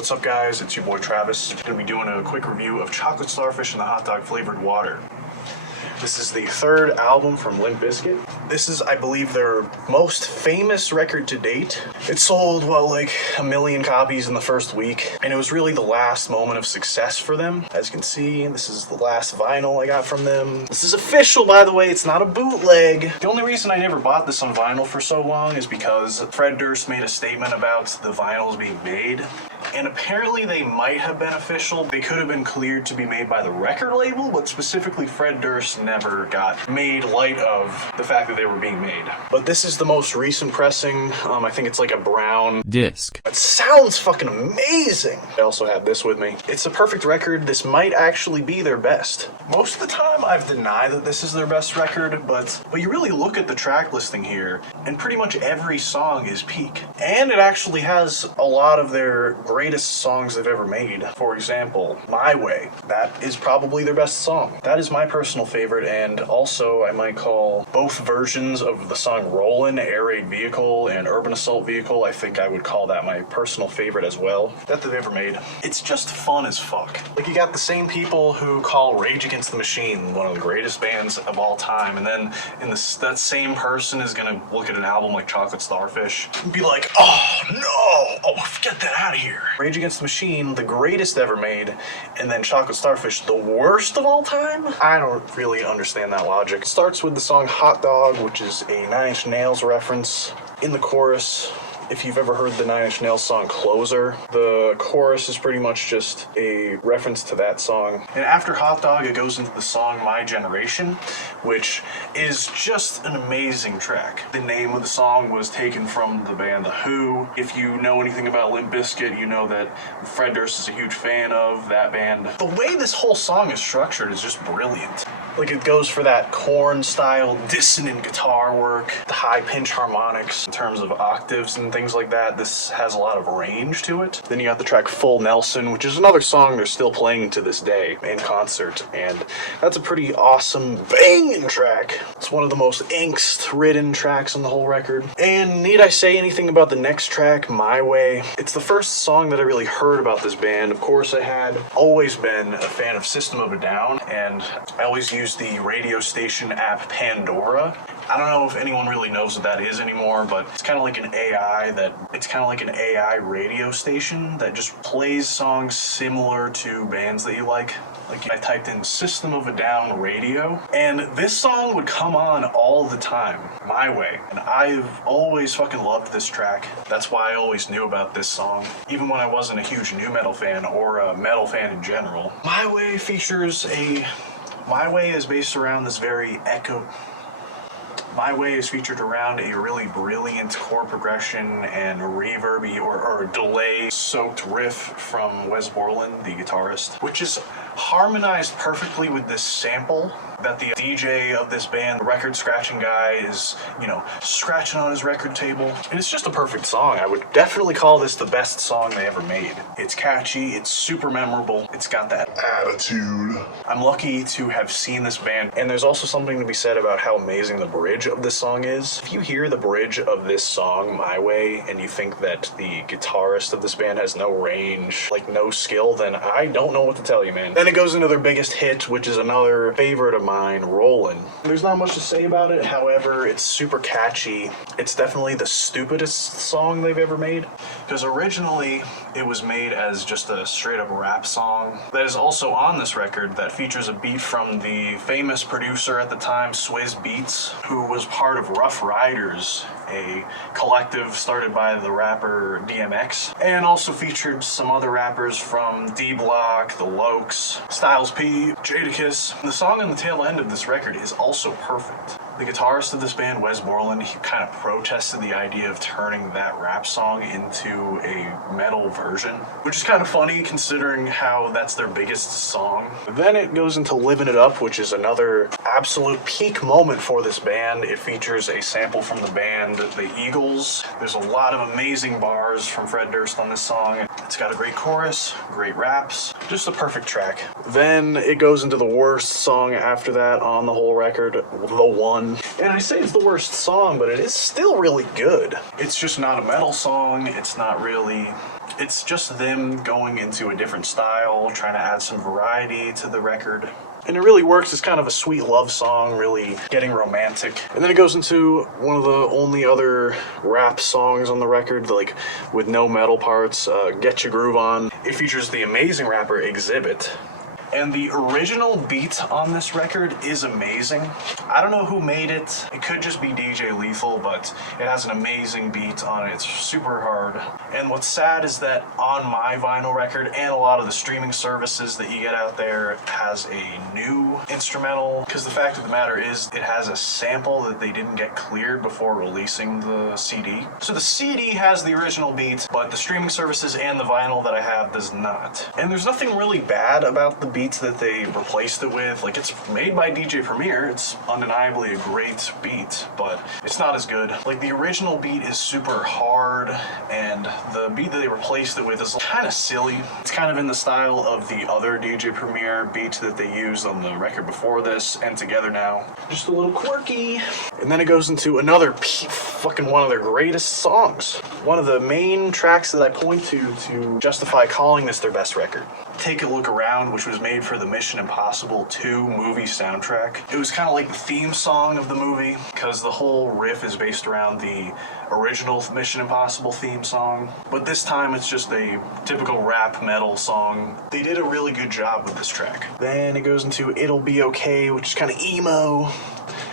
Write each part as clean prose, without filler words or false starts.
What's up guys, it's your boy Travis. I'm going to be doing a quick review of Chocolate Starfish and the Hot Dog Flavored Water. This is the third album from Limp Bizkit. This is, I believe, their most famous record to date. It sold, well, like 1 million copies in the first week, and it was really the last moment of success for them. As you can see, this is the last vinyl I got from them. This is official, by the way, it's not a bootleg. The only reason I never bought this on vinyl for so long is because Fred Durst made a statement about the vinyls being made. And apparently they might have been official. They could have been cleared to be made by the record label, but specifically Fred Durst never got made light of the fact that they were being made. But this is the most recent pressing. I think it's like a brown disc. It sounds fucking amazing. I also have this with me. It's a perfect record. This might actually be their best. Most of the time I've denied that this is their best record, but you really look at the track listing here, and pretty much every song is peak. And it actually has a lot of their greatest songs they've ever made. For example, My Way. That is probably their best song. That is my personal favorite, and also I might call both versions of the song ROLLIN, Air Raid Vehicle, and Urban Assault Vehicle, I think I would call that my personal favorite as well that they've ever made. It's just fun as fuck. Like, you got the same people who call Rage Against the Machine one of the greatest bands of all time, and then that same person is gonna look at an album like Chocolate Starfish and be like, oh no, get that out of here. Rage Against the Machine, the greatest ever made, and then Chocolate Starfish, the worst of all time? I don't really understand that logic. It starts with the song Hot Dog, which is a 9 Inch Nails reference. In the chorus, if you've ever heard the 9 Inch Nails song Closer, the chorus is pretty much just a reference to that song. And after Hot Dog, it goes into the song My Generation, which is just an amazing track. The name of the song was taken from the band The Who. If you know anything about Limp Bizkit, you know that Fred Durst is a huge fan of that band. The way this whole song is structured is just brilliant. Like, it goes for that Korn-style dissonant guitar work, the high-pitch harmonics in terms of octaves and things like that. This has a lot of range to it. Then you got the track Full Nelson, which is another song they're still playing to this day in concert, and that's a pretty awesome, banging track. It's one of the most angst-ridden tracks on the whole record. And need I say anything about the next track, My Way? It's the first song that I really heard about this band. Of course, I had always been a fan of System of a Down, and I always used the radio station app Pandora. I don't know if anyone really knows what that is anymore, but it's kind of like an AI radio station that just plays songs similar to bands that you like. Like, I typed in System of a Down radio, and this song would come on all the time, My Way. And I've always fucking loved this track. That's why I always knew about this song, even when I wasn't a huge nu metal fan or a metal fan in general. My Way is based around this My Way is featured around a really brilliant chord progression and reverby or delay-soaked riff from Wes Borland, the guitarist, which is harmonized perfectly with this sample that the DJ of this band, the record scratching guy, is, scratching on his record table. And it's just a perfect song. I would definitely call this the best song they ever made. It's catchy, it's super memorable, it's got that attitude. I'm lucky to have seen this band, and there's also something to be said about how amazing the bridge of this song is. If you hear the bridge of this song, My Way, and you think that the guitarist of this band has no range, like no skill, then I don't know what to tell you, man. Then it goes into their biggest hit, which is another favorite of mine, Rollin'. There's not much to say about it, however, it's super catchy. It's definitely the stupidest song they've ever made, because originally it was made as just a straight up rap song that is also on this record that features a beat from the famous producer at the time, Swizz Beatz, who was part of Rough Riders, a collective started by the rapper DMX, and also featured some other rappers from D Block, The Lokes, Styles P, Jadakiss. The song on the tail end of this record is also perfect. The guitarist of this band, Wes Borland, he kind of protested the idea of turning that rap song into a metal version, which is kind of funny considering how that's their biggest song. Then it goes into Livin' It Up, which is another absolute peak moment for this band. It features a sample from the band The Eagles. There's a lot of amazing bars from Fred Durst on this song. It's got a great chorus, great raps, just a perfect track. Then it goes into the worst song after that on the whole record, The One. And I say it's the worst song, but it is still really good. It's just not a metal song. It's not really It's just them going into a different style, trying to add some variety to the record. And it really works as kind of a sweet love song, really getting romantic. And then it goes into one of the only other rap songs on the record, like with no metal parts, Get Your Groove On. It features the amazing rapper Exhibit. And the original beat on this record is amazing. I don't know who made it. It could just be DJ Lethal, but it has an amazing beat on it. It's super hard. And what's sad is that on my vinyl record and a lot of the streaming services that you get out there has a new instrumental, because the fact of the matter is it has a sample that they didn't get cleared before releasing the CD. So the CD has the original beat, but the streaming services and the vinyl that I have does not. And there's nothing really bad about the beats that they replaced it with. Like, it's made by DJ Premier. It's undeniably a great beat, but it's not as good. Like, the original beat is super hard, and the beat that they replaced it with is kind of silly. It's kind of in the style of the other DJ Premier beat that they used on the record before this and Together Now. Just a little quirky. And then it goes into another fucking one of their greatest songs. One of the main tracks that I point to justify calling this their best record. Take a Look Around, which was made for the Mission Impossible 2 movie soundtrack. It was kind of like the theme song of the movie, because the whole riff is based around the original Mission Impossible theme song. But this time it's just a typical rap metal song. They did a really good job with this track. Then it goes into It'll Be Okay, which is kind of emo.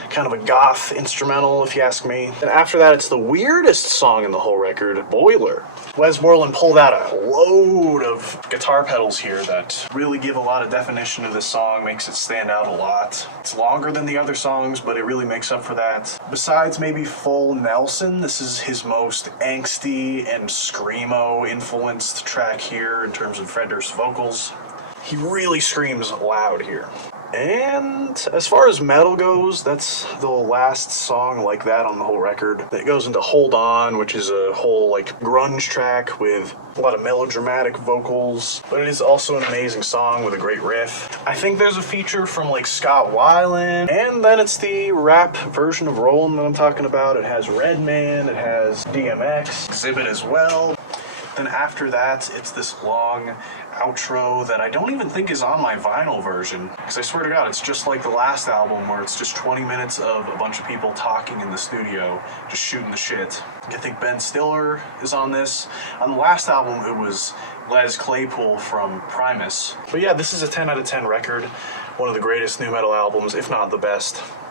Kind of a goth instrumental, if you ask me. And after that, it's the weirdest song in the whole record, Boiler. Wes Borland pulled out a load of guitar pedals here that really give a lot of definition to this song, makes it stand out a lot. It's longer than the other songs, but it really makes up for that. Besides maybe Full Nelson, this is his most angsty and screamo-influenced track here in terms of Fred Durst's vocals. He really screams loud here. And as far as metal goes, that's the last song like that on the whole record. It goes into Hold On, which is a whole like grunge track with a lot of melodramatic vocals, but it is also an amazing song with a great riff. I think there's a feature from like Scott Weiland, and then it's the rap version of Rollin' that I'm talking about. It has Redman, it has DMX, Exhibit as well. Then after that, it's this long outro that I don't even think is on my vinyl version, because I swear to God, it's just like the last album where it's just 20 minutes of a bunch of people talking in the studio, just shooting the shit. I think Ben Stiller is on this. On the last album, it was Les Claypool from Primus. But yeah, this is a 10 out of 10 record. One of the greatest nu metal albums, if not the best.